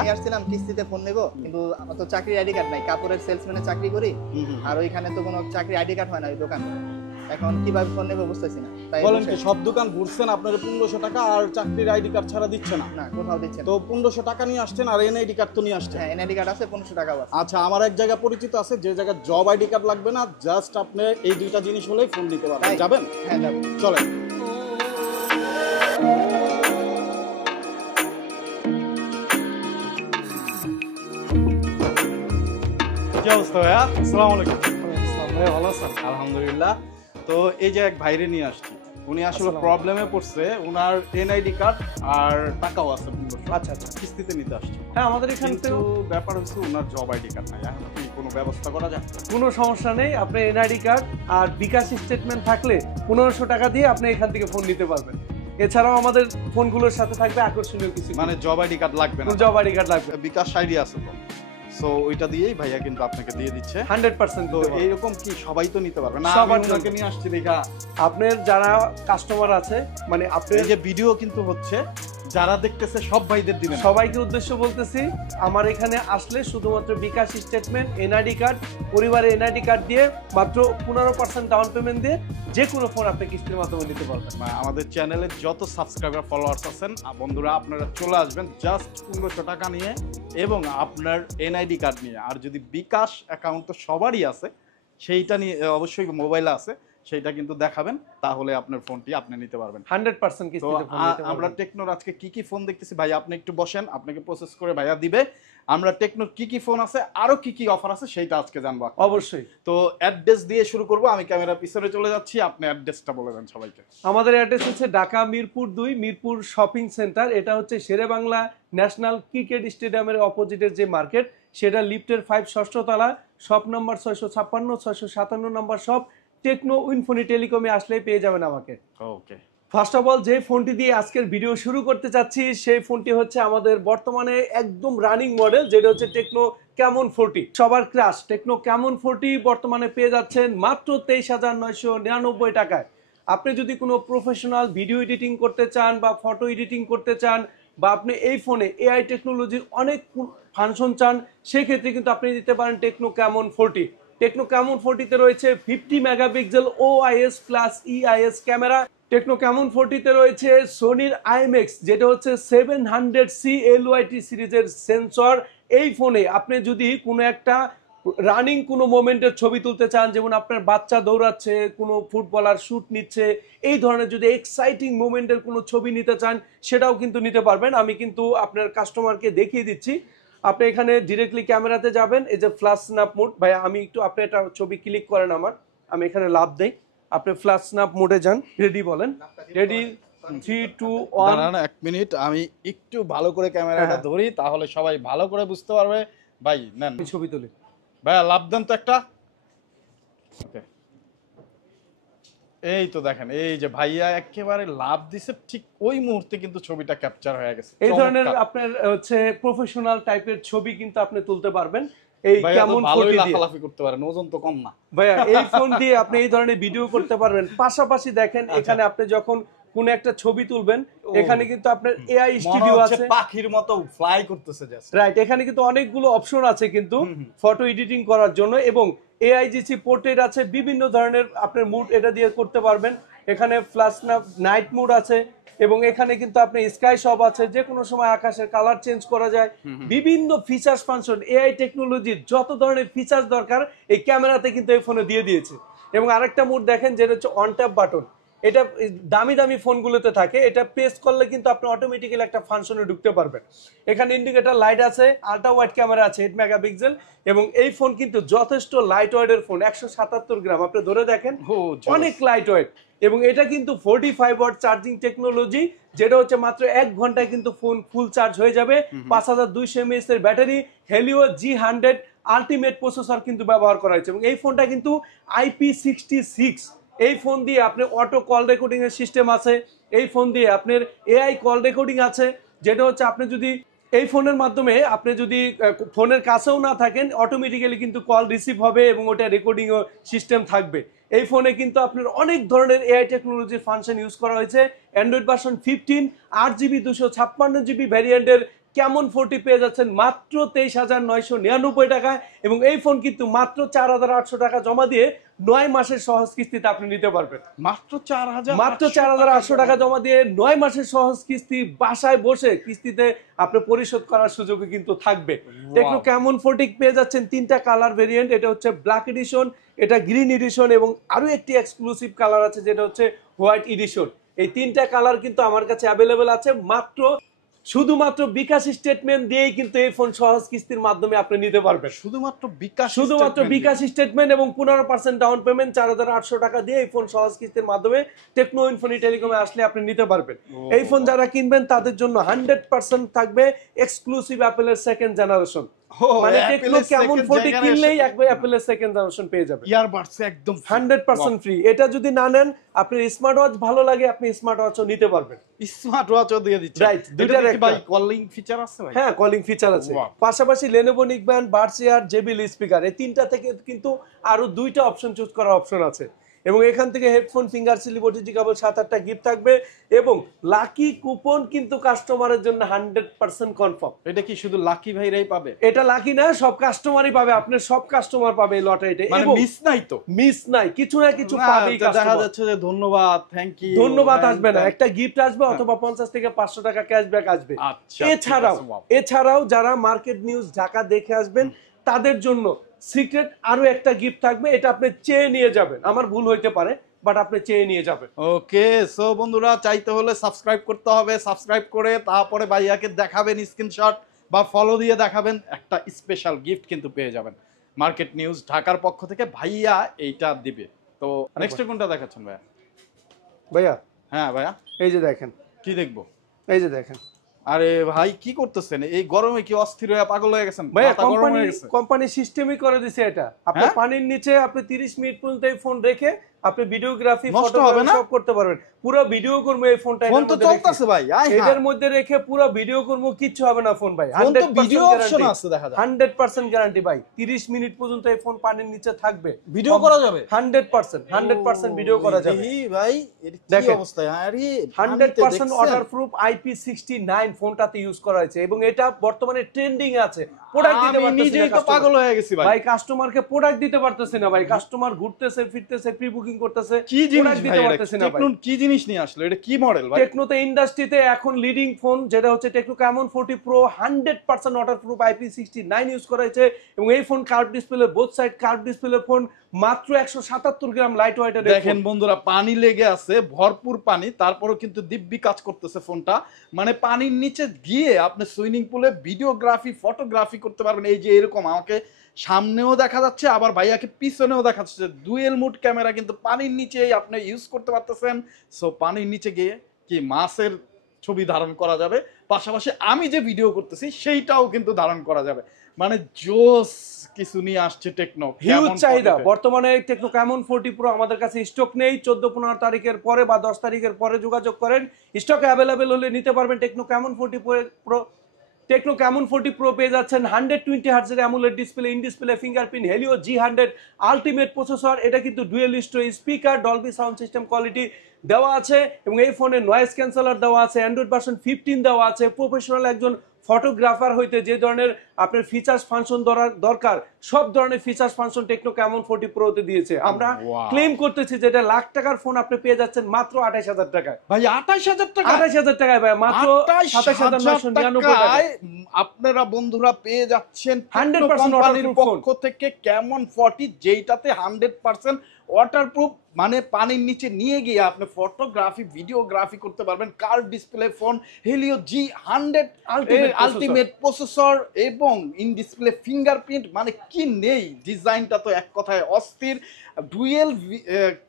আমি আসছিলাম কিস্তিতে ফোন নেব, কিন্তু আমার তো চাকরি আইডি কার্ড নাই, কাপড়ের সেলসম্যানের চাকরি করি, আর ওইখানে তো কোনো চাকরি আইডি কার্ড হয় না ওই দোকানে। এখন কিভাবে ফোন নেব বুঝতেছি না। তাই বলেন কি সব দোকান ঘুরছেন, আপনার 1500 টাকা আর চাকরির আইডি কার্ড ছাড়া দিচ্ছে না? না, কোথাও দিচ্ছে না। তো 1500 টাকা নিয়ে আসছেন আর এনআইডি কার্ড তো নিয়ে আসছেন? হ্যাঁ, এনআইডি কার্ড আছে, 1500 টাকা আছে। আচ্ছা, আমার এক জায়গা পরিচিত আছে যে জায়গায় জব আইডি কার্ড লাগবে না, জাস্ট আপনি এই দুইটা জিনিস হলেই ফোন দিতে পারবেন। যাবেন? হ্যাঁ যাবো। চলেন। কি অবস্থা ভাইয়া? আসসালামু আলাইকুম। ভাই ভালো আছেন? আলহামদুলিল্লাহ। তো এই যে এক ভাইরে নিয়ে আসছি, উনি আসলে প্রবলেমে পড়ছে, উনার এনআইডি কার্ড আর টাকাও আছে। আচ্ছা আচ্ছা, কিস্তিতে নিতে আসছে। হ্যাঁ আমাদের এখানে কিন্তু ব্যাপার হচ্ছে ওনার জব আইডি কার্ড নাই। এখন কি কোনো ব্যবস্থা করা যায়? কোনো সমস্যা নেই, আপনি এনআইডি কার্ড আর বিকাশ স্টেটমেন্ট থাকলে 1500 টাকা দিয়ে আপনি এখান থেকে ফোন নিতে পারবেন। এছাড়াও আমাদের ফোনগুলোর সাথে থাকবে আকর্ষণীয় কিছু, মানে জব আইডি কার্ড লাগবে না? জব আইডি কার্ড লাগবে। বিকাশ আইডি আছে তো, সো ওইটা দিয়েই ভাইয়া কিন্তু আপনাকে দিয়ে দিচ্ছে 100%। তো এইরকম কি সবাই তো নিতে পারবে না? সবার আমি ওনাকে নিয়ে আসছি দেখা। আপনার যারা কাস্টমার আছে, মানে আপনার যে ভিডিও কিন্তু হচ্ছে, যারা দেখতেছে সব ভাইদের দিবেন? সবাইকে উদ্দেশ্য বলতেছি, আমার এখানে আসলে শুধুমাত্র বিকাশ স্টেটমেন্ট, এনআইডি কার্ড, পরিবারের এনআইডি কার্ড দিয়ে মাত্র 15% ডাউন পেমেন্ট দিয়ে যে কোনো ফোন আপনি কিস্তির মাধ্যমে নিতে পারবেন। আমাদের চ্যানেলের যত সাবস্ক্রাইবার ফলোয়ার্স আছেন বন্ধুরা, আপনারা চলে আসবেন জাস্ট 1500 টাকা নিয়ে এবং আপনার এনআইডি কার্ড নিয়ে। আর যদি বিকাশ অ্যাকাউন্ট তো সবারই আছে, সেইটা নিয়ে অবশ্যই মোবাইলে আছে, সেইটা কিন্তু দেখাবেন, তাহলে আপনার ফোনটি আপনি নিতে পারবেন 100% কিস্তিতে ফোন নিতে পারবেন। আমরা টেকনোর আজকে কি কি ফোন দেখতেছি ভাই, আপনি একটু বসেন, আপনাকে প্রসেস করে ভাইয়া দিবে। আমরা টেকনোর কি কি ফোন আছে, আরো কি কি অফার আছে সেইটা আজকে জানবো। অবশ্যই। তো অ্যাড্রেস দিয়ে শুরু করব, আমি ক্যামেরা পিছনে চলে যাচ্ছি, আপনি অ্যাড্রেসটা বলে দেন সবাইকে। আমাদের অ্যাড্রেস হচ্ছে ঢাকা মিরপুর 2, মিরপুর শপিং সেন্টার। এটা হচ্ছে শেরেবাংলা ন্যাশনাল ক্রিকেট স্টেডিয়ামের অপোজিটের যে মার্কেট, সেটা লিফটের 5 ষষ্ঠ তলা, শপ নাম্বার 656, 657 নম্বর শপ। টেকনো উইনফোনি টেলিকমে আসলেই পেয়ে যাবেন আমাকে। ওকে, ফার্স্ট অফ অল যে ফোনটি দিয়ে আজকের ভিডিও শুরু করতে চাচ্ছি, সেই ফোনটি হচ্ছে আমাদের বর্তমানে একদম রানিং মডেল, যেটা হচ্ছে টেকনো ক্যামন 40। সবার ক্রাশ টেকনো ক্যামন 40 বর্তমানে পেয়ে যাচ্ছেন মাত্র 23,999 টাকায়। আপনি যদি কোনো প্রফেশনাল ভিডিও এডিটিং করতে চান বা ফটো এডিটিং করতে চান, বা আপনি এই ফোনে এআই টেকনোলজির অনেক ফাংশন চান, সেক্ষেত্রে কিন্তু আপনি দিতে পারেন টেকনো ক্যামন 40। টেকনো ক্যামন 40 তে রয়েছে 50 megapixel OIS plus EIS camera. Techno Camon 40 তে রয়েছে সোনির IMX, যেটা হচ্ছে 700C LYT সিরিজের সেন্সর। এই ফোনে আপনি যদি কোনো একটা রানিং কোনো মোমেন্টের ছবি তুলতে চান, যেমন আপনার বাচ্চা দৌড়াচ্ছে, কোনো ফুটবলার শুট নিচ্ছে, এই ধরনের যদি এক্সাইটিং মোমেন্টের কোনো ছবি নিতে চান, সেটাও কিন্তু নিতে পারবেন। আমি কিন্তু আপনার কাস্টমারকে দেখিয়ে দিচ্ছি। আপনি এখানে ডিরেক্টলি ক্যামেরাতে যাবেন, এই যে ফ্ল্যাশ স্ন্যাপ মোড, ভাই আমি একটু, আপনি একটা ছবি ক্লিক করেন আমার, আমি এখানে লাভ দেই, আপনি ফ্ল্যাশ স্ন্যাপ মোডে যান, রেডি বলেন, রেডি 3 2 1। দাঁড়ান এক মিনিট, আমি একটু ভালো করে ক্যামেরাটা ধরি, তাহলে সবাই ভালো করে বুঝতে পারবে। ভাই নেন ছবি তুলি, ভাইয়া লাভ দেন তো একটা। ওকে, এই তো দেখেন, এই যে ভাইয়া একেবারে লাভ দিছে, ঠিক ওই মুহূর্তে কিন্তু ছবিটা ক্যাপচার হয়ে গেছে। এই ধরনের আপনার হচ্ছে প্রফেশনাল টাইপের ছবি কিন্তু আপনি তুলতে পারবেন এই কেমন ফোন দিয়ে। লাফালাফি করতে পারেন, ওজন তো কম না ভাইয়া। এই ফোন দিয়ে আপনি এই ধরনের ভিডিও করতে পারবেন। পাশাপাশি দেখেন এখানে আপনি যখন কোন একটা ছবি তুলবেন, এখানে কিন্তু আপনার এআই স্টুডিও আছে, পাখির মতো ফ্লাই করতেছে জাস্ট। রাইট, এখানে কিন্তু অনেকগুলো অপশন আছে কিন্তু ফটো এডিটিং করার জন্য, এবং AIGC পোর্ট্রেট আছে, বিভিন্ন ধরনের আপনার মুড এটা দিয়ে করতে পারবেন। এখানে ফ্ল্যাশ নাইট মুড আছে, এবং এখানে কিন্তু আপনি স্কাই শপ আছে, যে কোনো সময় আকাশের কালার চেঞ্জ করা যায়। বিভিন্ন ফিচার্স ফাংশন, এআই টেকনোলজির যত ধরনের ফিচার্স দরকার এই ক্যামেরাতে কিন্তু এই ফোনে দিয়ে দিয়েছে। এবং আরেকটা মুড দেখেন, যেটা হচ্ছে অন ট্যাপ বাটন। এটা দামি দামি ফোনগুলোতে থাকে, এটা প্রেস করলে কিন্তু আপনি অটোমেটিক্যালি একটা ফাংশনে ঢুকতে পারবেন। এখানে ইন্ডিকেটর লাইট আছে, আল্ট্রা ওয়াইড ক্যামেরা আছে 8 মেগাপিক্সেল, এবং এই ফোন কিন্তু যথেষ্ট লাইট ওয়েটের ফোন, 177 গ্রাম, আপনি ধরে দেখেন অনেক লাইট ওয়েট। এবং এটা কিন্তু 45 ওয়াট চার্জিং টেকনোলজি, যেটা হচ্ছে মাত্র 1 ঘন্টায় কিন্তু ফোন ফুল চার্জ হয়ে যাবে। 5200 mAh এর battery, Helio G100 ultimate processor কিন্তু ব্যবহার করা হয়েছে। এবং এই ফোনটা কিন্তু IP66। এই ফোন দিয়ে আপনি অটো কল রেকর্ডিং এর সিস্টেম আছে, এই ফোন দিয়ে আপনার এআই কল রেকর্ডিং আছে, যেটা হচ্ছে আপনি যদি এই ফোনের মাধ্যমে আপনি যদি ফোনের কাছেও না থাকেন, অটোমেটিক্যালি কিন্তু কল রিসিভ হবে এবং ওটা রেকর্ডিং সিস্টেম থাকবে। এই ফোনে কিন্তু আপনার অনেক ধরনের এআই টেকনোলজির ফাংশন ইউজ করা হয়েছে। Android version 15, 8GB 256GB ভ্যারিয়েন্টের Camon 40 পেয়ে যাচ্ছেন মাত্র 23,999 টাকায়, এবং এই ফোন কিন্তু মাত্র 4,800 টাকা জমা দিয়ে 9 মাসের সহজ কিস্তিতে আপনি নিতে পারবেন। মাত্র 4,000, মাত্র 4,800 টাকা জমা দিয়ে 9 মাসের সহজ কিস্তি বাসায় বসে কিস্তিতে আপনি পরিশোধ করার সুযোগ কিন্তু থাকবে। টেকনো ক্যামন 40 পেয়ে যাচ্ছেন 3টা কালার ভেরিয়েন্ট, এটা হচ্ছে ব্ল্যাক এডিশন, এটা গ্রিন এডিশন, এবং আরো একটি এক্সক্লুসিভ কালার আছে যেটা হচ্ছে হোয়াইট এডিশন। এই 3টা কালার কিন্তু আমার কাছে অ্যাভেলেবেল আছে। শুধুমাত্র বিকাশ স্টেটমেন্ট দিয়েই কিন্তু এই ফোন সহজ কিস্তির মাধ্যমে আপনি নিতে পারবেন। শুধুমাত্র বিকাশ স্টেটমেন্ট এবং 15% ডাউন পেমেন্ট 4,800 টাকা দিয়ে এই ফোন সহজ কিস্তির মাধ্যমে টেকনো ইনফিনি টেলিকমে আসলে আপনি নিতে পারবেন। এই ফোন যারা কিনবেন তাদের জন্য 100% থাকবে এক্সক্লুসিভ অ্যাপেলের সেকেন্ড জেনারেশন। মানে টেকনো ক্যামন 40 কিনলেই অ্যাপেলের সেকেন্ড জেনারেশন পেয়ে যাবেন, ইয়ারবাডস একদম 100% ফ্রি। এটা যদি না নেন, আপনার স্মার্ট ওয়াচ ভালো লাগে, আপনি স্মার্ট ওয়াচও নিতে পারবেন। স্মার্ট ওয়াচও দিয়ে দিচ্ছে, রাইট, দুইটার একটা ভাই কলিং ফিচার আছে ভাই। হ্যাঁ, কলিং ফিচার আছে। পাশাপাশি Lenovo Neckband, Buds Air, JBL speaker, এই 3টা থেকে কিন্তু আরো 2টা অপশন চুজ করার অপশন আছে, এবং এখান থেকে headphone, finger slip, OTG cable, 7-8টা গিফট থাকবে, এবং লাকি কুপন কিন্তু কাস্টমারের জন্য 100% কনফার্ম। এটা কি শুধু লাকি ভাইরাই পাবে? এটা লাকি না, সব কাস্টমারই পাবে, আপনার সব কাস্টমার পাবে এই লটারিতে, মানে মিস নাই তো? মিস নাই, কিছু না কিছু পাবেই দেখা কাস্টমার। যাচ্ছে যে ধন্যবাদ, থ্যাংক ইউ, ধন্যবাদ আসবে না, একটা গিফট আসবে অথবা 50 থেকে 500 টাকা ক্যাশব্যাক আসবে। আচ্ছা, এছাড়াও যারা মার্কেট নিউজ ঢাকা দেখে আসবেন তাদের জন্য সিক্রেট আরো একটা গিফট থাকবে, এটা আপনি চেয়ে নিয়ে যাবেন। আমার ভুল হইতে পারে, বাট আপনি চেয়ে নিয়ে যাবেন। ওকে, সো বন্ধুরা, চাইতে হলে সাবস্ক্রাইব করতে হবে। সাবস্ক্রাইব করে তারপরে ভাইয়াকে দেখাবেন স্ক্রিনশট বা ফলো দিয়ে দেখাবেন, একটা স্পেশাল গিফট কিন্তু পেয়ে যাবেন মার্কেট নিউজ ঢাকার পক্ষ থেকে। ভাইয়া এইটা দিবে। তো নেক্সট কোনটা দেখাচ্ছেন ভাইয়া? ভাইয়া, হ্যাঁ ভাইয়া, এই যে দেখেন। কি দেখবো? এই যে দেখেন। আরে ভাই, কি করতেছেন? এই গরমে কি অস্থির হয়ে পাগল হয়ে গেছেন? ভাইয়া, মাথা গরম হয়ে গেছে? কোম্পানি সিস্টেমই করে দিছে এটা। আপনি পানির নিচে আপনি 30 মিনিট পর্যন্ত এই ফোন রেখে আপনি ভিডিওগ্রাফি, ফটোগ্রাফি সব করতে পারবেন। পুরো ভিডিও করব এই ফোনটা, ফোন তো চলতেছে ভাই, এটার মধ্যে রেখে পুরো ভিডিও করব, কিচ্ছু হবে না ফোন ভাই। ফোন তো ভিডিও অপশন আছে, দেখা যায় 100% গ্যারান্টি ভাই। 30 মিনিট পর্যন্ত এই ফোন পানির নিচে থাকবে, ভিডিও করা যাবে 100% ভিডিও করা যাবে ভাই। এর কি অবস্থা? আরে 100% ওয়াটারপ্রুফ IP69 ফোনটাতে ইউজ করা হয়েছে, এবং এটা বর্তমানে ট্রেন্ডিং এ আছে। প্রোডাক্ট দিতে পারতেছি না, নিজেই তো পাগল হয়ে গেছি ভাই। ভাই কাস্টমারকে প্রোডাক্ট দিতে পারতেছি না ভাই। কাস্টমার ঘুরতেছে ফিরতেছে, প্রি বুকিং করতেছে, কি জিনিস দিতে পারতেছি না ভাই। টেকনো কি জিনিস নিয়ে আসলো? এটা কি মডেল ভাই? টেকনোতে ইন্ডাস্ট্রিতে এখন লিডিং ফোন যেটা হচ্ছে techno Camon 40 pro, 100% waterproof IP69 use করা হয়েছে, এবং এই phone curve display, both side curve display phone, মাত্র 177 গ্রাম লাইট ওয়েটের। দেখেন বন্ধুরা, পানি লেগে আছে, ভরপুর পানি, তারপরেও কিন্তু দিব্যি কাজ করতেছে ফোনটা। মানে পানির নিচে গিয়ে আপনি সুইমিং পুলে ভিডিওগ্রাফি, ফটোগ্রাফি করতে পারবেন। এই যে এরকম আমাকে সামনেও দেখা যাচ্ছে, আবার ভাইয়াকে পিছনেও দেখা যাচ্ছে, ডুয়েল মুড ক্যামেরা কিন্তু পানির নিচেই আপনি ইউজ করতে পারতেছেন। সো পানির নিচে গিয়ে কি মাছের ছবি ধারণ করা যাবে, পাশাপাশি আমি যে ভিডিও করতেছি সেইটাও কিন্তু ধারণ করা যাবে। মানে জোস কিছু নিয়ে আসছে টেকনো, হিউজ চাহিদা। বর্তমানে টেকনো ক্যামন 40 প্রো আমাদের কাছে স্টক নেই। 14-15 তারিখের পরে বা 10 তারিখের পরে যোগাযোগ করেন, স্টক অ্যাভেলেবেল হলে নিতে পারবেন Tecno Camon 40 pro. Tecno Camon 40 pro পেয়ে যাচ্ছেন 120 হার্টজের AMOLED display, in display fingerprint, Helio G100 ultimate processor, এটা কিন্তু dual storage speaker, Dolby sound system quality দেওয়া আছে, এবং এই ফোনে নয়েজ ক্যান্সেলার দেওয়া আছে, অ্যান্ড্রয়েড ভার্সন 15 দেওয়া আছে। প্রফেশনাল একজন ফটোগ্রাফার হইতে যে ধরনের আপনার ফিচার্স ফাংশন দরকার, সব ধরনের ফিচার্স ফাংশন টেকনো ক্যামন 40 প্রোতে দিয়েছে। আমরা ক্লেম করতেছি যেটা লাখ টাকার ফোন আপনি পেয়ে যাচ্ছেন মাত্র 28,000 টাকায় ভাই। 28,000 টাকা? 28,000 টাকায় ভাই, মাত্র 27,999 টাকায় আপনারা বন্ধুরা পেয়ে যাচ্ছেন 100% কোম্পানির পক্ষ থেকে ক্যামন 40, যেইটাতে 100% ওয়াটারপ্রুফ। মানে পানির নিচে নিয়ে গিয়ে আপনি ফটোগ্রাফি, ভিডিওগ্রাফি করতে পারবেন। Curve display phone, Helio G100 ultimate processor, এবং ইন ডিসপ্লে ফিঙ্গারপ্রিন্ট। মানে কি নেই, ডিজাইনটা তো এক কথায় অস্থির। ডুয়েল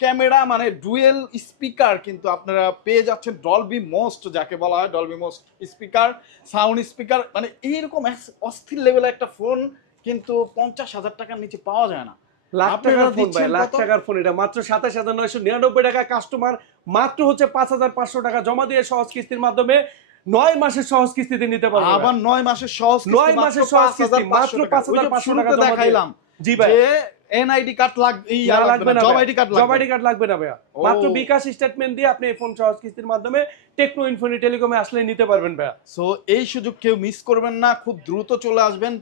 ক্যামেরা, মানে ডুয়েল স্পিকার কিন্তু আপনারা পেয়ে যাচ্ছেন, ডলবি মোস্ট যাকে বলা হয়, Dolby most speaker, sound speaker. মানে এইরকম অস্থির লেভেলের একটা ফোন কিন্তু 50,000 টাকার নিচে পাওয়া যায় না। লাখ টাকার ফোন এটা মাত্র 27,999 টাকা। কাস্টমার মাত্র হচ্ছে 5,500 টাকা জমা দিয়ে সহজ কিস্তির মাধ্যমে 9 মাসের সহজ কিস্তিতে নিতে পারবেন। আবার 9 মাসের সহজ কিস্তি, 9 মাসের সহজ কিস্তি মাত্র 5,500 টাকা দেখাইলাম। জি ভাই, এনআইডি কার্ড লাগবে না, job ID card job ID card লাগবে না ভাইয়া। মাত্র বিকাশ স্টেটমেন্ট দিয়ে আপনি এই ফোন সহজ কিস্তির মাধ্যমে টেকনো ইনফিনি টেলিকমে আসলে নিতে পারবেন ভাইয়া। সো এই সুযোগ কেউ মিস করবেন না, খুব দ্রুত চলে আসবেন,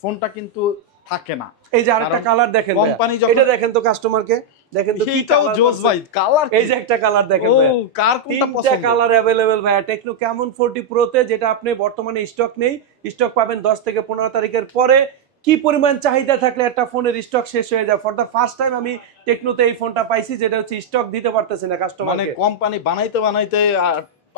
ফোনটা কিন্তু থাকে না। এই যে আরেকটা কালার দেখেন কোম্পানি ভাইয়া, এটা দেখেন তো কাস্টমারকে, দেখেন তো কি এটাও জোস ভাই কালার। এই যে একটা কালার দেখেন ভাইয়া, কার কোনটা তিনটা পছন্দ? কালার अवेलेबल ভাইয়া টেকনো ক্যামন 40 প্রোতে, যেটা আপনি বর্তমানে স্টক নেই, স্টক পাবেন 10 থেকে 15 তারিখের পরে। কি পরিমাণ চাহিদা থাকলে একটা ফোনের স্টক শেষ হয়ে যায়। ফর দা ফার্স্ট টাইম আমি টেকনোতে এই ফোনটা পাইছি যেটা হচ্ছে স্টক দিতে পারতেছে না কাস্টমারকে, মানে কোম্পানি বানাইতে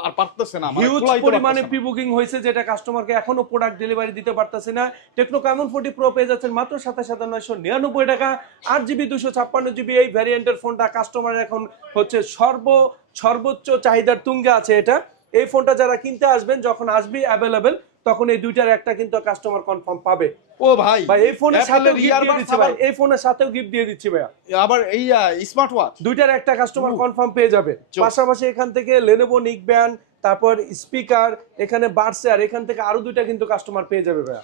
আর পারতেছে না, মানে হিউজ খোলাইতে পরিমাণে পারতেছে না। প্রি বুকিং হয়েছে যেটা কাস্টমারকে এখনো প্রোডাক্ট ডেলিভারি দিতে পারতেছে না। টেকনো ক্যামন 40 প্রো পেয়ে যাচ্ছেন মাত্র 27,999 টাকা। 8GB 256GB এই ভ্যারিয়েন্টের ফোনটা কাস্টমারের এখন হচ্ছে সর্বোচ্চ চাহিদার তুঙ্গে আছে এটা। এই ফোনটা যারা কিনতে আসবেন, যখন আসবে অ্যাভেলেবেল, তখন এই দুইটার একটা কিন্তু কাস্টমার কনফার্ম পাবে। ও ভাই এই ফোনের সাথে গিফট দিয়ে দিচ্ছি ভাই, এই ফোনের সাথেও গিফট দিয়ে দিচ্ছি ভাইয়া। আবার এই স্মার্ট ওয়াচ দুইটার একটা কাস্টমার কনফার্ম পেয়ে যাবে। পাশাপাশি এখান থেকে লেনোভো নিকব্যান্ড, তারপর স্পিকার, এখানে বাডসেয়ার, এখান থেকে আরো দুইটা কিন্তু কাস্টমার পেয়ে যাবে ভাইয়া।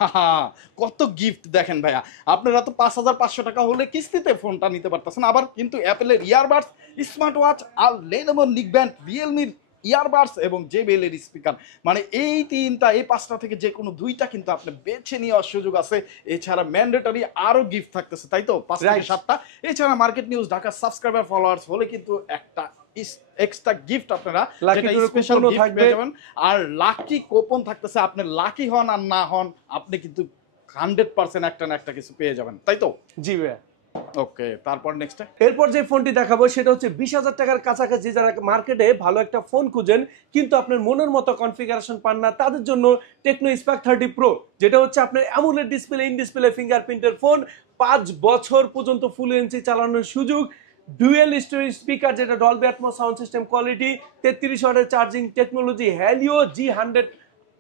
কত গিফট দেখেন ভাইয়া। আপনারা তো 5,500 টাকা হলে কিস্তিতে ফোনটা নিতে পারতেছেন, আবার কিন্তু অ্যাপেলের ইয়ারবাডস, স্মার্ট ওয়াচ আর লেনোভো নিকব্যান্ড, রিয়েলমির ইয়ারবাডস এবং JBL এর স্পিকার, মানে এই তিনটা, এই পাঁচটা থেকে যে কোনো দুইটা কিন্তু আপনি বেছে নেওয়ার সুযোগ আছে। এছাড়া ম্যান্ডেটরি আরো গিফট থাকতেছে, তাই তো 5 থেকে 7টা। এছাড়া market news Dhaka subscriber followers হলে কিন্তু একটা এক্সট্রা গিফট আপনারা স্পেশাল গিফট পেয়ে যাবেন। আর লাকি কুপন থাকতেছে, আপনি লাকি হন আর না হন, আপনি কিন্তু 100% একটা না একটা কিছু পেয়ে যাবেন, তাই তো? জি ভাইয়া। ওকে, তারপর নেক্সট এরপর যে ফোনটি দেখাবো সেটা হচ্ছে 20,000 টাকার কাছাকাছি যারা মার্কেটে ভালো একটা ফোন খুঁজেন কিন্তু আপনার মনের মতো কনফিগারেশন পান না, তাদের জন্য টেকনো স্পার্ক 30 প্রো, যেটা হচ্ছে আপনার অ্যামোলেড ডিসপ্লে, ইন ডিসপ্লে ফিঙ্গারপ্রিন্টের ফোন, 5 বছর পর্যন্ত ফুল এনসি চালানোর সুযোগ, ডুয়েল স্টোরেজ স্পিকার যেটা Dolby Atmos sound system quality, 33 ওয়াটের charging technology, Helio G100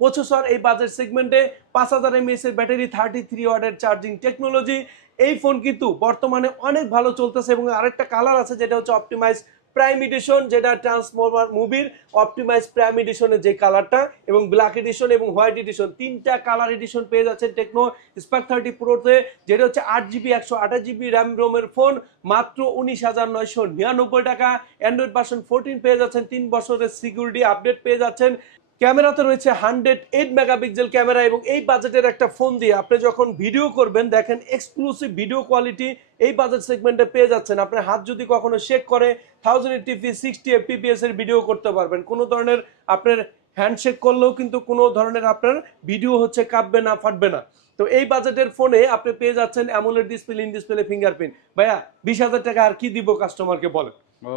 processor এই বাজেট সেগমেন্টে, 5000 mAh এর ব্যাটারি, 33 ওয়াটের চার্জিং টেকনোলজি। এই ফোন কিন্তু বর্তমানে অনেক ভালো চলতেছে। এবং আরেকটা কালার আছে যেটা হচ্ছে অপটিমাইজ প্রাইম এডিশন, যেটা ট্রান্সফরমার মুভির অপটিমাইজ প্রাইম এডিশনের যে কালারটা, এবং ব্ল্যাক এডিশন এবং হোয়াইট এডিশন, তিনটা কালার এডিশন পেয়ে যাচ্ছেন টেকনো স্পার্ক 30 প্রোতে, যেটা হচ্ছে 8GB 128GB র্যাম রোমের ফোন, মাত্র 19,999 টাকা। অ্যান্ড্রয়েড ভার্সন 14 পেয়ে যাচ্ছেন, 3 বছরের সিকিউরিটি আপডেট পেয়ে যাচ্ছেন। ক্যামেরাতে রয়েছে 108 মেগাপিক্সেল ক্যামেরা, এবং এই বাজেটের একটা ফোন দিয়ে আপনি যখন ভিডিও করবেন, দেখেন এক্সক্লুসিভ ভিডিও কোয়ালিটি এই বাজেট সেগমেন্টে পেয়ে যাচ্ছেন। আপনার হাত যদি কখনো শেক করে 1080p 60 fps এর ভিডিও করতে পারবেন। কোনো ধরনের আপনার হ্যান্ডশেক করলেও কিন্তু কোনো ধরনের আপনার ভিডিও হচ্ছে কাঁপবে না, ফাটবে না। তো এই বাজেটের ফোনে আপনি পেয়ে যাচ্ছেন AMOLED display, in display fingerprint. ভাইয়া 20,000 টাকা আর কি দিব কাস্টমারকে বলেন?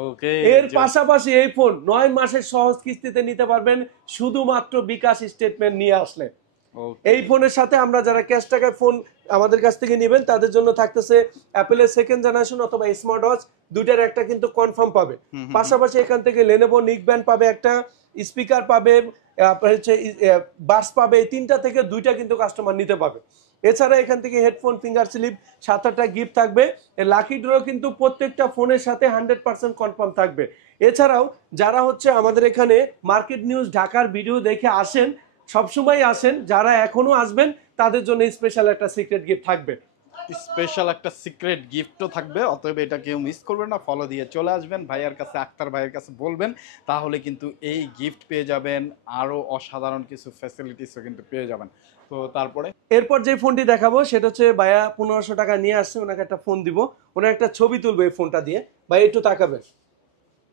ওকে, এর পাশাপাশি এই ফোন 9 মাসের সহজ কিস্তিতে নিতে পারবেন শুধুমাত্র বিকাশ স্টেটমেন্ট নিয়ে আসলে। এই ফোনের সাথে আমরা যারা ক্যাশ টাকায় ফোন আমাদের কাছ থেকে নেবেন তাদের জন্য থাকতেছে অ্যাপেলের সেকেন্ড জেনারেশন অথবা স্মার্ট ওয়াচ, দুইটার একটা কিন্তু কনফার্ম পাবে। পাশাপাশি এখান থেকে লেনোভো নিকব্যান্ড পাবে, একটা স্পিকার পাবে, আপনার হচ্ছে বাডস পাবে। এই তিনটা থেকে দুইটা কিন্তু কাস্টমার নিতে পাবে। এছাড়া এখান থেকে হেডফোন, ফিঙ্গার স্লিপ, 7-8টা গিফট থাকবে। লাকি ড্র কিন্তু প্রত্যেকটা ফোনের সাথে 100% কনফার্ম থাকবে। এছাড়াও যারা হচ্ছে আমাদের এখানে মার্কেট নিউজ ঢাকার ভিডিও দেখে আসেন, সবসময় আসেন, যারা এখনো আসবেন তাদের জন্য স্পেশাল একটা সিক্রেট গিফট থাকবে। স্পেশাল একটা সিক্রেট গিফটও থাকবে, অতএব এটা কেউ মিস করবেন না। ফলো দিয়ে চলে আসবেন ভাইয়ের কাছে, আক্তার ভাইয়ের কাছে বলবেন, তাহলে কিন্তু এই গিফট পেয়ে যাবেন, আরো অসাধারণ কিছু ফ্যাসিলিটিসও কিন্তু পেয়ে যাবেন। তো তারপরে এরপর যে ফোনটি দেখাবো সেটা হচ্ছে ভাইয়া 1500 টাকা নিয়ে আসছে, ওনাকে একটা ফোন দিব, ওনার একটা ছবি তুলবে এই ফোনটা দিয়ে। ভাই একটু তাকাবেন,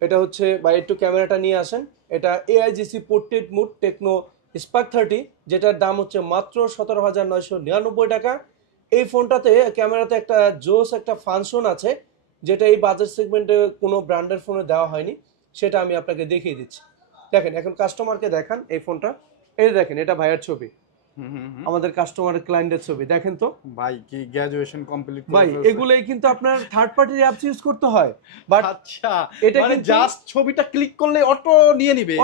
এটা হচ্ছে ভাই একটু ক্যামেরাটা নিয়ে আসেন। এটা AIGC portrait mode Tecno Spark 30, যেটার দাম হচ্ছে মাত্র 17,999 টাকা। এই ফোনটাতে ক্যামেরাতে একটা জোস একটা ফাংশন আছে, যেটা এই বাজেট সেগমেন্টে কোনো ব্র্যান্ডের ফোনে দেওয়া হয়নি, সেটা আমি আপনাকে দেখিয়ে দিচ্ছি। দেখেন, এখন কাস্টমারকে দেখান এই ফোনটা, এই দেখেন, এটা ভাইয়ের ছবি, আমাদের কাস্টমারের ক্লায়েন্টের ছবি। দেখেন তো ভাই কি গ্র্যাজুয়েশন কমপ্লিট ভাই, এগুলোই কিন্তু আপনার থার্ড পার্টির অ্যাপস ইউজ করতে হয়, বাট আচ্ছা এটা মানে কিন্তু জাস্ট ছবিটা ক্লিক করলে অটো নিয়ে নিবে।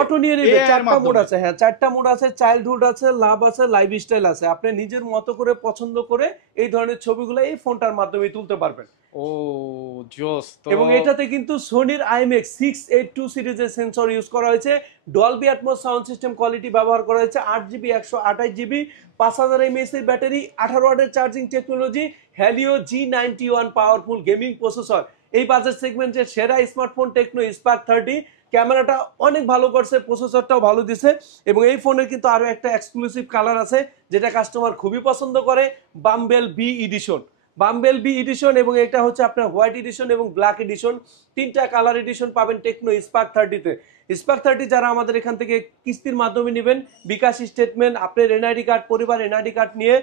চারটা মোড আছে। হ্যাঁ, চারটা মোড আছে, চাইল্ডহুড আছে, লাভ আছে, লাইফস্টাইল আছে। আপনি নিজের মতো করে পছন্দ করে এই ধরনের ছবিগুলো এই ফোনটার মাধ্যমে তুলতে পারবেন। ও জোস। তো এবং এটাতে কিন্তু সোনির IMX 682 সিরিজের সেন্সর ইউজ করা হয়েছে, Dolby Atmos sound system quality ব্যবহার করা হয়েছে, 8GB 128GB ব্যাটারি, 5000 mAh এর ব্যাটারি, 18 ওয়াটের charging technology, Helio G91 powerful gaming processor. এই বাজেট সেগমেন্টের সেরা স্মার্টফোন টেকনো স্পার্ক 30। ক্যামেরাটা অনেক ভালো করছে, প্রসেসরটাও ভালো দিছে, এবং এই ফোনের কিন্তু আরো একটা এক্সক্লুসিভ কালার আছে যেটা কাস্টমার খুবই পছন্দ করে, bumblebee edition. Bumblebee edition, এবং এটা হচ্ছে আপনার হোয়াইট এডিশন এবং ব্ল্যাক এডিশন, তিনটা কালার এডিশন পাবেন টেকনো স্পার্ক 30-তে। স্পার্ক 30 যারা আমাদের এখান থেকে কিস্তির মাধ্যমে নেবেন, বিকাশ স্টেটমেন্ট, আপনার এনআইডি কার্ড, পরিবার এনআইডি কার্ড নিয়ে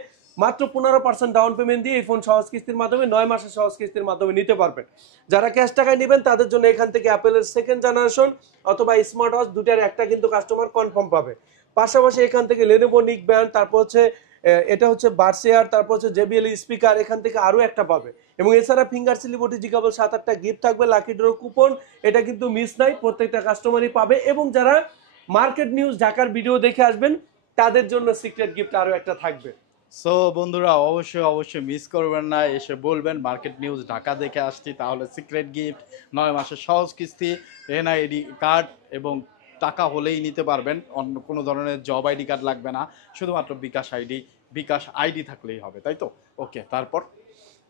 মাত্র 15% ডাউন পেমেন্ট দিয়ে এই ফোন সহজ কিস্তির মাধ্যমে 9 মাসের সহজ কিস্তির মাধ্যমে নিতে পারবেন। যারা ক্যাশ টাকায় নেবেন তাদের জন্য এখান থেকে অ্যাপেলের সেকেন্ড জেনারেশন অথবা স্মার্ট ওয়াচ দুটার একটা কিন্তু কাস্টমার কনফার্ম পাবে। পাশাপাশি এখান থেকে লেনোভো নিক ব্যান্ড, তারপর হচ্ছে এটা হচ্ছে বার্সেয়ার, তারপর হচ্ছে জেবিএল স্পিকার, এখান থেকে আরো একটা পাবে। এবং এছাড়া ফিঙ্গার সিলিব্রিটি জিগাবল 7-8টা গিফট থাকবে, লাকি ড্র কুপন, এটা কিন্তু মিস নাই, প্রত্যেকটা কাস্টমারই পাবে। এবং যারা মার্কেট নিউজ ঢাকার ভিডিও দেখে আসবেন তাদের জন্য সিক্রেট গিফট আরো একটা থাকবে। সো বন্ধুরা অবশ্যই মিস করবেন না, এসে বলবেন মার্কেট নিউজ ঢাকা দেখে আসছি, তাহলে সিক্রেট গিফট, 9 মাসের সহজ কিস্তি, এনআইডি কার্ড, এবং টাকা হলেই নিতে পারবেন, অন্য কোনো ধরনের জব আইডি কার্ড লাগবে না, শুধুমাত্র বিকাশ আইডি থাকলেই হবে, তাই তো? ওকে, তারপর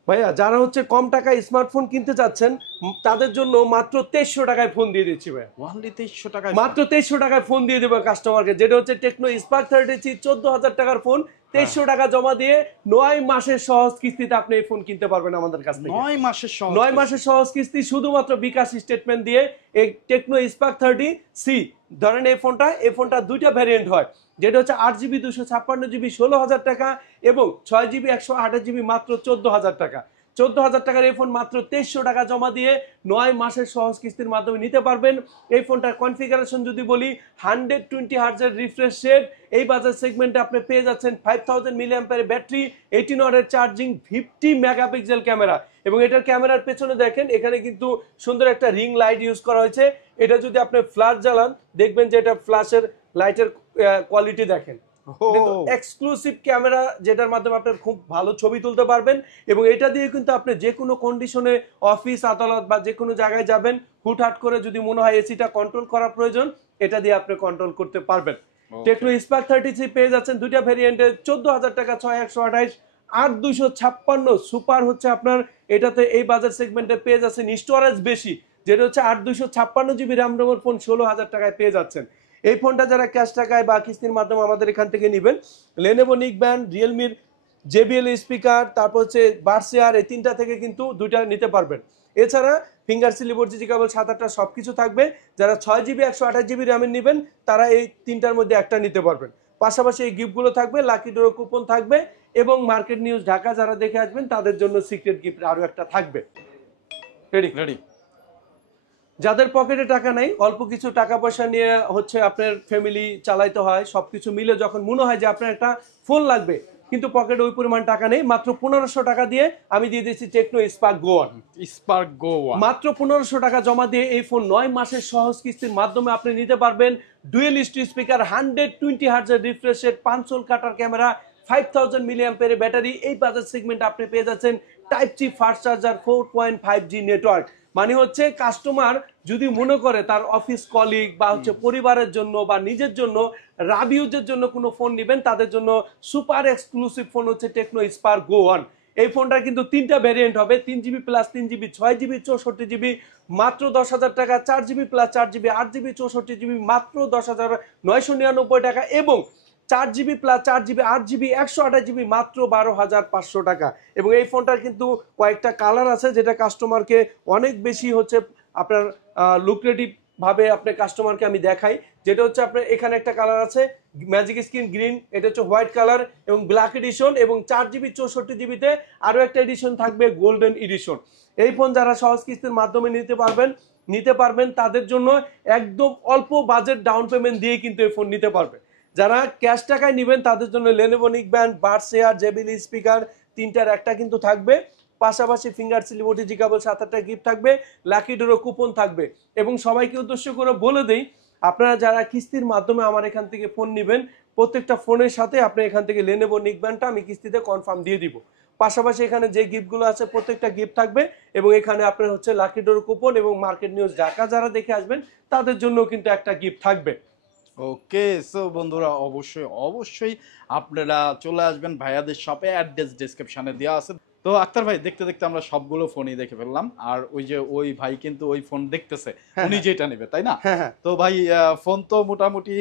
ভাইয়া যারা হচ্ছে কম টাকায় স্মার্টফোন কিনতে চাচ্ছেন তাদের জন্য মাত্র 2300 টাকায় ফোন দিয়ে দিচ্ছি ভাইয়া। ওনলি 2300 টাকা, মাত্র 2300 টাকায় ফোন দিয়ে দেবো কাস্টমারকে, যেটা হচ্ছে টেকনো স্পার্ক 30 14,000 টাকার ফোন। 2300 টাকা জমা দিয়ে 9 মাসের সহজ কিস্তিতে আপনি এই ফোন কিনতে পারবেন আমাদের কাছ থেকে। 9 মাসের সহজ 9 মাসের সহজ কিস্তি শুধুমাত্র বিকাশ স্টেটমেন্ট দিয়ে। এই টেকনো স্পার্ক 30C ধরেন এই ফোনটা দুইটা ভ্যারিয়েন্ট হয়, যেটা হচ্ছে 8GB 256GB 16,000 টাকা, এবং 6GB 128GB মাত্র 14,000 টাকা। 14,000 টাকার এই ফোন মাত্র 2300 টাকা জমা দিয়ে 9 মাসের সহজ কিস্তির মাধ্যমে নিতে পারবেন। এই ফোনটার কনফিগারেশন যদি বলি, 120 হার্টজের রিফ্রেশ রেট, এই বাজার সেগমেন্টে আপনি পেয়ে যাচ্ছেন 5000 mAh ব্যাটারি, 18 ওয়াটের চার্জিং, 50 মেগাপিক্সেল ক্যামেরা। এবং এটার ক্যামেরার পেছনে দেখেন এখানে কিন্তু সুন্দর একটা রিং লাইট ইউজ করা হয়েছে। এটা যদি আপনি ফ্ল্যাশ জ্বালান দেখবেন যে এটা ফ্ল্যাশের লাইটের কোয়ালিটি দেখেন, এক্সক্লুসিভ ক্যামেরা, যেটার মাধ্যমে আপনি খুব ভালো ছবি তুলতে পারবেন। এবং এটা দিয়ে কিন্তু আপনি যে কোনো কন্ডিশনে অফিস আদালত বা যে কোনো জায়গায় যাবেন, হুটহাট করে যদি মনে হয় এসিটা কন্ট্রোল করা প্রয়োজন, এটা দিয়ে আপনি কন্ট্রোল করতে পারবেন। টেকনো স্পার্ক 30 পেয়ে যাচ্ছেন দুইটা ভেরিয়েন্টে, 14,000 টাকা 6128, 8256 সুপার হচ্ছে আপনার। এটাতে এই বাজার সেগমেন্টে পেয়ে যাচ্ছেন স্টোরেজ বেশি, যেটা হচ্ছে 8256GB র্যাম রোমের ফোন 16,000 টাকায় পেয়ে যাচ্ছেন। এই ফোনটা যারা ক্যাশ টাকায় বা কিস্তির মাধ্যমে আমাদের এখান থেকে নেবেন, লেনোভো নিক ব্যান্ড, রিয়েলমির জেবিএল স্পিকার, তারপর হচ্ছে বার্সেয়ার, এই তিনটা থেকে কিন্তু দুইটা নিতে পারবেন। এছাড়া ফিঙ্গার সিলিব্রিটি কেবল 7-8টা সবকিছু থাকবে। যারা 6GB 128GB র্যামের নেবেন তারা এই তিনটার মধ্যে একটা নিতে পারবেন। পাশাপাশি এই গিফটগুলো থাকবে, লাকি ড্র কুপন থাকবে, এবং মার্কেট নিউজ ঢাকা যারা দেখে আসবেন তাদের জন্য সিক্রেট গিফট আরো একটা থাকবে। রেডি? যাদের পকেটে টাকা নাই, অল্প কিছু টাকা পয়সা নিয়ে হচ্ছে আপনার ফ্যামিলি চালাইতে হয়, সবকিছু মিলে যখন মনে হয় যে আপনার একটা ফোন লাগবে কিন্তু পকেটে ওই পরিমাণ টাকা নেই, মাত্র 1500 টাকা দিয়ে আমি দিয়ে দিচ্ছি টেকনো স্পার্ক গো 1। মাত্র 1500 টাকা জমা দিয়ে এই ফোন 9 মাসের সহজ কিস্তির মাধ্যমে আপনি নিতে পারবেন। ডুয়েল স্পিকার, 120 হার্টজের রিফ্রেশ রেট, 5 সোল কাটার ক্যামেরা, 5000 mAh ব্যাটারি। এই বাজার সেগমেন্টে আপনি পেয়ে যাচ্ছেন type C fast charger, 4.5G network. মানে হচ্ছে কাস্টমার যদি মনে করে তার অফিস কলিগ বা হচ্ছে পরিবারের জন্য বা নিজের জন্য রাবিউজের জন্য কোনো ফোন নেবেন, তাদের জন্য সুপার এক্সক্লুসিভ ফোন হচ্ছে টেকনো স্পার্ক গো 1। এই ফোনটা কিন্তু তিনটা ভ্যারিয়েন্ট হবে, 3GB plus 3GB, 6GB 64GB মাত্র 10,000 টাকা, 4GB plus 4GB 8GB 64GB মাত্র 10,999 টাকা, এবং 4GB plus 4GB 8GB 128GB মাত্র 12,500 টাকা। এবং এই ফোনটার কিন্তু কয়েকটা কালার আছে, যেটা কাস্টমারকে অনেক বেশি হচ্ছে আপনার লুক্রেটিভ ভাবে আপনি কাস্টমারকে আমি দেখাই। যেটা হচ্ছে আপনার এখানে একটা কালার আছে ম্যাজিক স্কিন গ্রিন, এটা হচ্ছে হোয়াইট কালার এবং ব্ল্যাক এডিশন, এবং 4GB 64GBতে আরো একটা এডিশন থাকবে গোল্ডেন এডিশন। এই ফোন যারা সহজ কিস্তির মাধ্যমে নিতে পারবেন তাদের জন্য একদম অল্প বাজেট ডাউন পেমেন্ট দিয়ে কিন্তু এই ফোন নিতে পারবেন। যারা ক্যাশ টাকায় নেবেন তাদের জন্য লেনোভো নিক ব্যান্ড, বার্সেয়ার, জেবিএল স্পিকার তিনটার একটা কিন্তু থাকবে। পাশাপাশি ফিঙ্গার সিলিব্রিটি কেবল 7-8টা গিফট থাকবে, লাকি ড্র কুপন থাকবে। এবং সবাইকে উদ্দেশ্য করে বলে দেই, আপনারা যারা কিস্তির মাধ্যমে আমার এখান থেকে ফোন নেবেন, প্রত্যেকটা ফোনের সাথে আপনি এখান থেকে লেনোভো নিক ব্যান্ডটা আমি কিস্তিতে কনফার্ম দিয়ে দিব। পাশাপাশি এখানে যে গিফটগুলো আছে প্রত্যেকটা গিফট থাকবে, এবং এখানে আপনার হচ্ছে লাকি ড্র কুপন এবং মার্কেট নিউজ ঢাকা যারা দেখে আসবেন তাদের জন্য কিন্তু একটা গিফট থাকবে। ওকে, সো বন্ধুরা অবশ্যই অবশ্যই আপনারা চলে আসবেন ভাইয়াদের শপে, অ্যাড্রেস ডেসক্রিপশনে দেওয়া আছে। তো আক্তার ভাই, দেখতে দেখতে আমরা সবগুলো ফোনই দেখে ফেললাম, আর ওই যে ওই ভাই কিন্তু ওই ফোন দেখতেছে, উনি যেটা নেবে তাই না? হ্যাঁ হ্যাঁ। তো ভাই ফোন তো মোটামুটি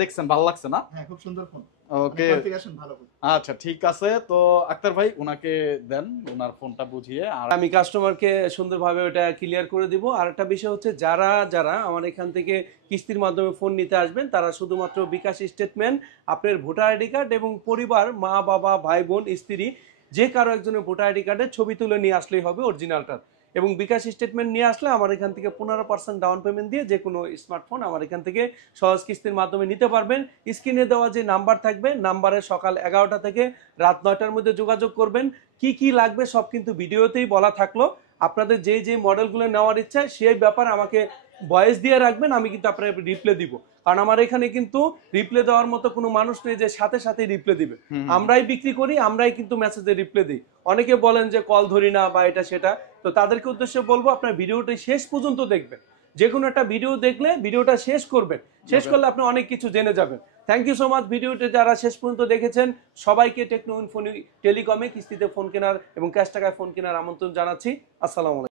দেখছেন, ভালো লাগছে না? হ্যাঁ, খুব সুন্দর ফোন, ওকে, কনফিগারেশন ভালো। আচ্ছা ঠিক আছে। তো আক্তার ভাই ওনাকে দেন ওনার ফোনটা বুঝিয়ে, আর আমি কাস্টমারকে সুন্দরভাবে ওটা ক্লিয়ার করে দিব। আর একটা বিষয় হচ্ছে, যারা যারা আমার এখান থেকে কিস্তির মাধ্যমে ফোন নিতে আসবেন, তারা শুধুমাত্র বিকাশ স্টেটমেন্ট, আপনার ভোটার আইডি কার্ড এবং পরিবার, মা বাবা ভাই বোন স্ত্রী যে কারো একজনের ভোটার আইডি কার্ডের ছবি তুলে নিয়ে আসলেই হবে, অরিজিনালটা। এবং বিকাশ স্টেটমেন্ট নিয়ে আসলে আমার এখান থেকে 15% ডাউন পেমেন্ট দিয়ে যে কোনো স্মার্টফোন আমার এখান থেকে সহজ কিস্তির মাধ্যমে নিতে পারবেন। স্ক্রিনে দেওয়া যে নাম্বার থাকবে, নাম্বারে সকাল 11টা থেকে রাত 9টার মধ্যে যোগাযোগ করবেন। কি কি লাগবে সব কিন্তু ভিডিওতেই বলা থাকলো। আপনাদের যে যে মডেলগুলো নেওয়ার ইচ্ছা সেই ব্যাপার আমাকে ভয়েস দিয়ে রাখবেন, আমি কিন্তু আপনার রিপ্লে দিব। কারণ আমার এখানে কিন্তু রিপ্লে দেওয়ার মতো কোনো মানুষ নেই যে সাথে সাথে রিপ্লে দিবে। আমরাই বিক্রি করি, আমরাই কিন্তু মেসেজে রিপ্লে দিই। অনেকে বলেন যে কল ধরি না বা এটা সেটা, তো তাদেরকে উদ্দেশ্যে বলবো আপনার ভিডিওটি শেষ পর্যন্ত দেখবেন। যে কোনো একটা ভিডিও দেখলে ভিডিওটা শেষ করবেন, শেষ করলে আপনি অনেক কিছু জেনে যাবেন। থ্যাংক ইউ সো মাচ ভিডিওটি যারা শেষ পর্যন্ত দেখেছেন। সবাইকে টেকনো ইনফো টেলিকমে কিস্তিতে ফোন কেনার এবং ক্যাশ টাকায় ফোন কেনার আমন্ত্রণ জানাচ্ছি। আসসালামু আলাইকুম।